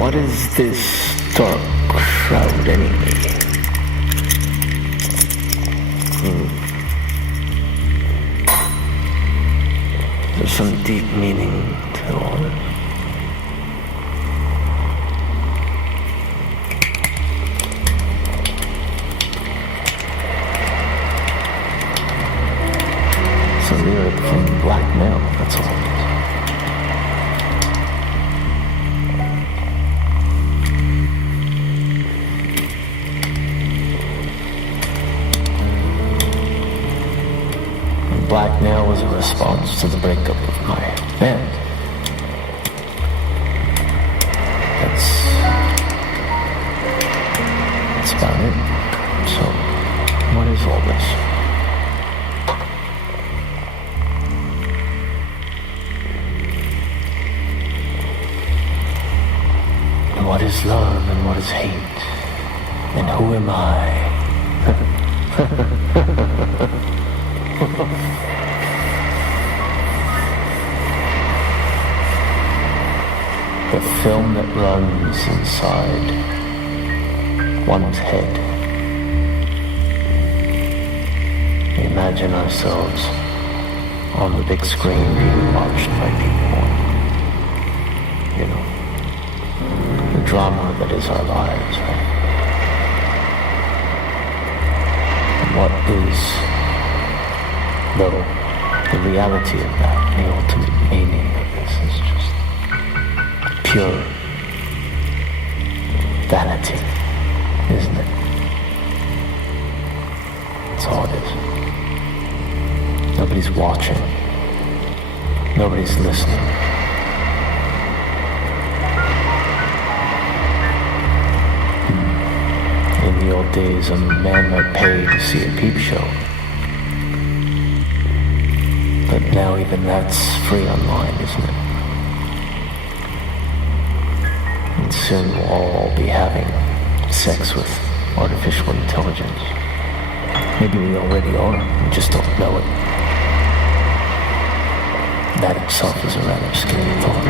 What is this dark shroud anyway? There's some deep meaning to all this. It's a lyric from Black Male, that's all it is. Black Male was a response to the breakup of my band. That's about it. So, what is all this? And what is love and what is hate? And who am I? The film that runs inside one's head. We imagine ourselves on the big screen being watched by people. You know, the drama that is our lives, right? And what is, though, the reality of that, the ultimate meaning of this is just pure vanity, isn't it? That's all it is. Nobody's watching. Nobody's listening. In the old days, a man might pay to see a peep show. But now even that's free online, isn't it? And soon we'll all be having sex with artificial intelligence. Maybe we already are, we just don't know it. That itself is a rather scary thought.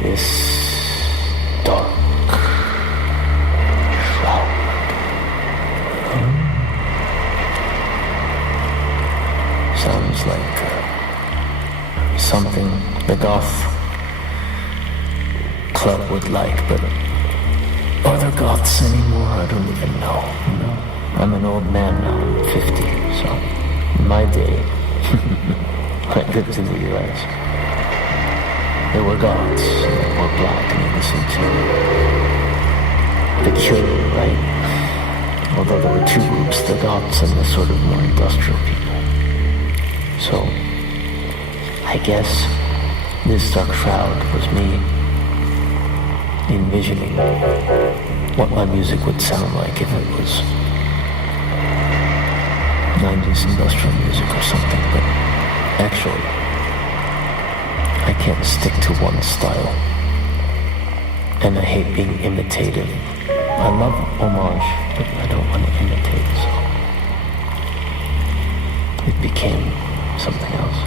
This dark shroud. Sounds like something the goth club would like, but are there goths anymore? I don't even know. I'm an old man now, I'm 50, so in my day, I lived in the US. There were gods, that were black, and they listened to The Cure, right? Although there were two groups, the goths and the sort of more industrial people. So, I guess this dark shroud was me envisioning what my music would sound like if it was 90s industrial music or something, but actually, I can't stick to one style, and I hate being imitative. I love homage, but I don't want to imitate, so it became something else.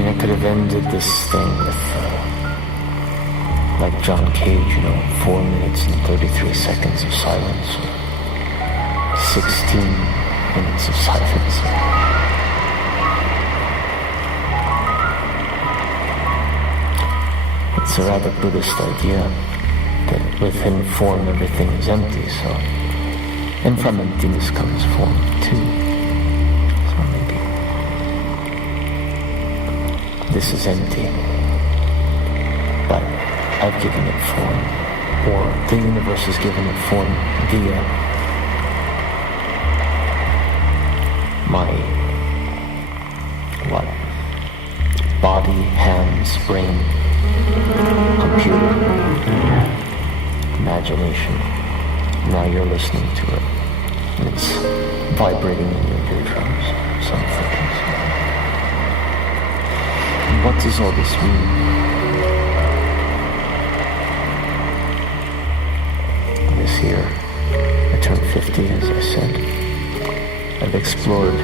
I could have ended this thing with, like John Cage, 4 minutes and 33 seconds of silence, or 16 minutes of silence. It's a rather Buddhist idea that within form everything is empty, so, and from emptiness comes form too. This is empty, but I've given it form, or the universe has given it form via my, body, hands, brain, computer. imagination. Now you're listening to it. And it's vibrating in your eardrums, some things. What does all this mean? This year, I turned 50, as I said. I've explored,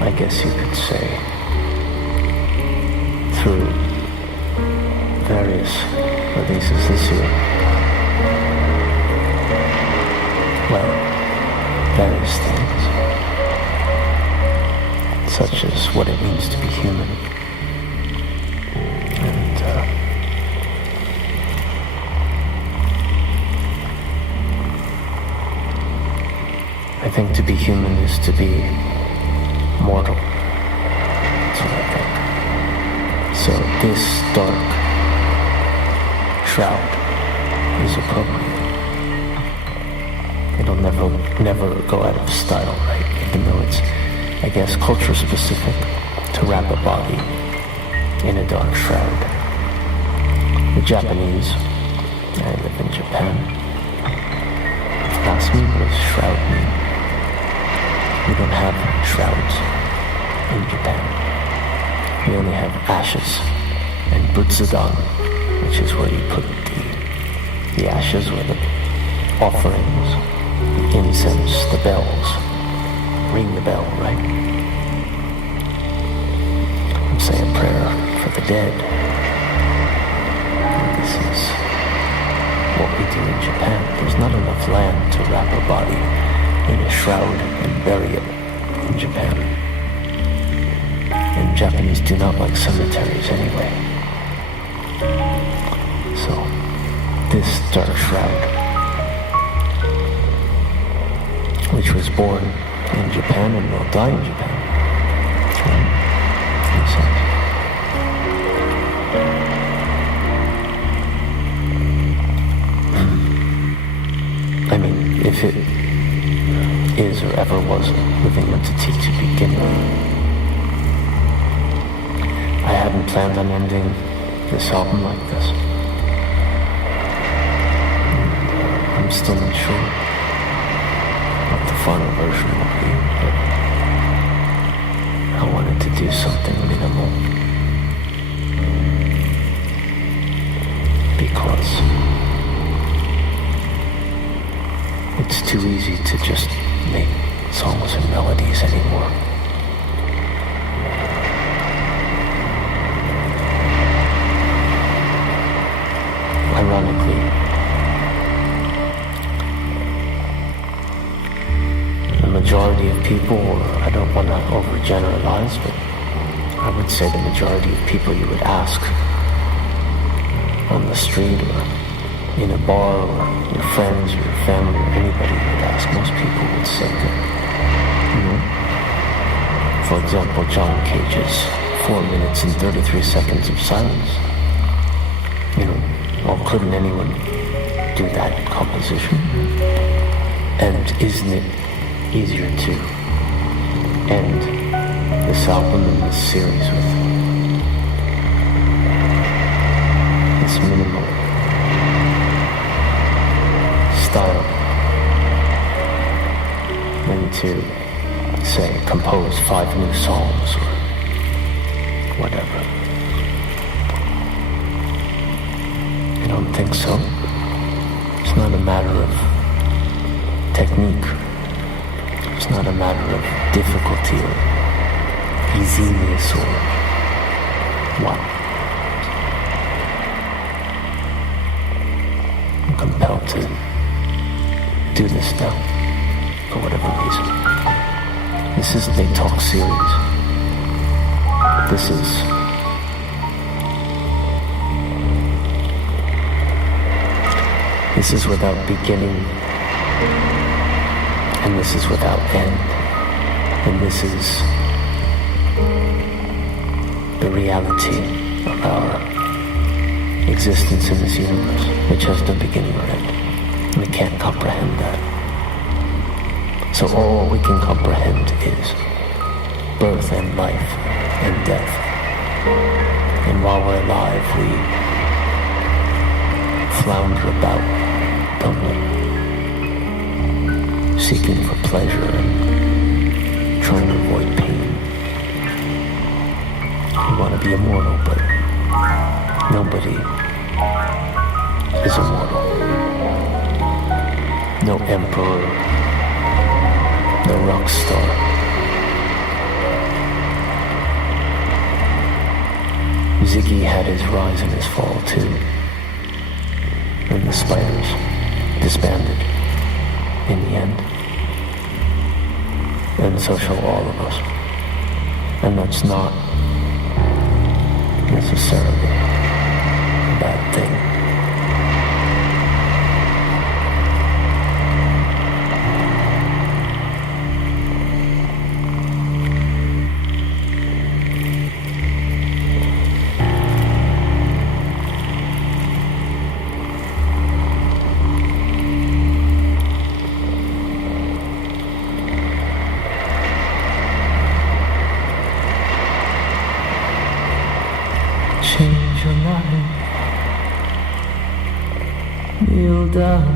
I guess you could say, through various releases this year. Well, various things, such as what it means to be human. And I think to be human is to be mortal. That's what I think. So this dark shroud is appropriate. It'll never go out of style, right? Even though it's, I guess, culture specific to wrap a body in a dark shroud. The Japanese, I live in Japan, ask me what does shroud mean. We don't have shrouds in Japan. We only have ashes and butsudan, which is where you put the ashes or the offerings, the incense, the bells. Ring the bell, right? And say a prayer for the dead. And this is what we do in Japan. There's not enough land to wrap a body in a shroud and bury it in Japan. And Japanese do not like cemeteries anyway. So, this dark shroud, which was born in Japan and will die in Japan. I mean, if it is or ever was a living entity to begin with. I hadn't planned on ending this album like this. I'm still not sure what the final version will be, but I wanted to do something minimal because it's too easy to just make songs and melodies anymore. Ironically, the majority of people, or I don't want to overgeneralize, but I would say the majority of people you would ask on the street or in a bar or your friends or your family or anybody you would ask, most people would say that, for example, John Cage's 4 minutes and 33 seconds of silence. Well, couldn't anyone do that composition? And isn't it easier to end this album and this series with this minimal style than to, say, compose 5 new songs or whatever? I don't think so. It's not a matter of technique. It's not a matter of difficulty or easiness or what. I'm compelled to do this now for whatever reason. This is They Talk series. This is without beginning, and this is without end, and this is the reality of our existence in this universe, which has no beginning or end, and we can't comprehend that. So all we can comprehend is birth and life and death, and while we're alive, we flounder about, don't we? Seeking for pleasure and trying to avoid pain. We want to be immortal, but nobody is immortal. No emperor, no rock star. Ziggy had his rise and his fall too. And the Spiders disbanded in the end. And so shall all of us. And that's not necessarily a bad thing. Change your life, kneel down,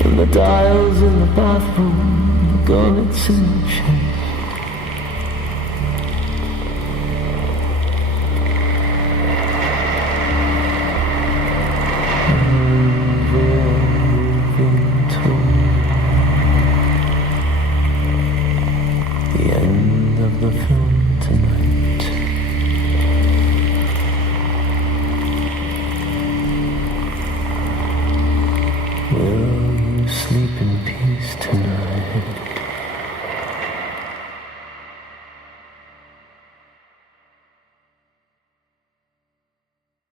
and the dials in the bathroom are gonna change.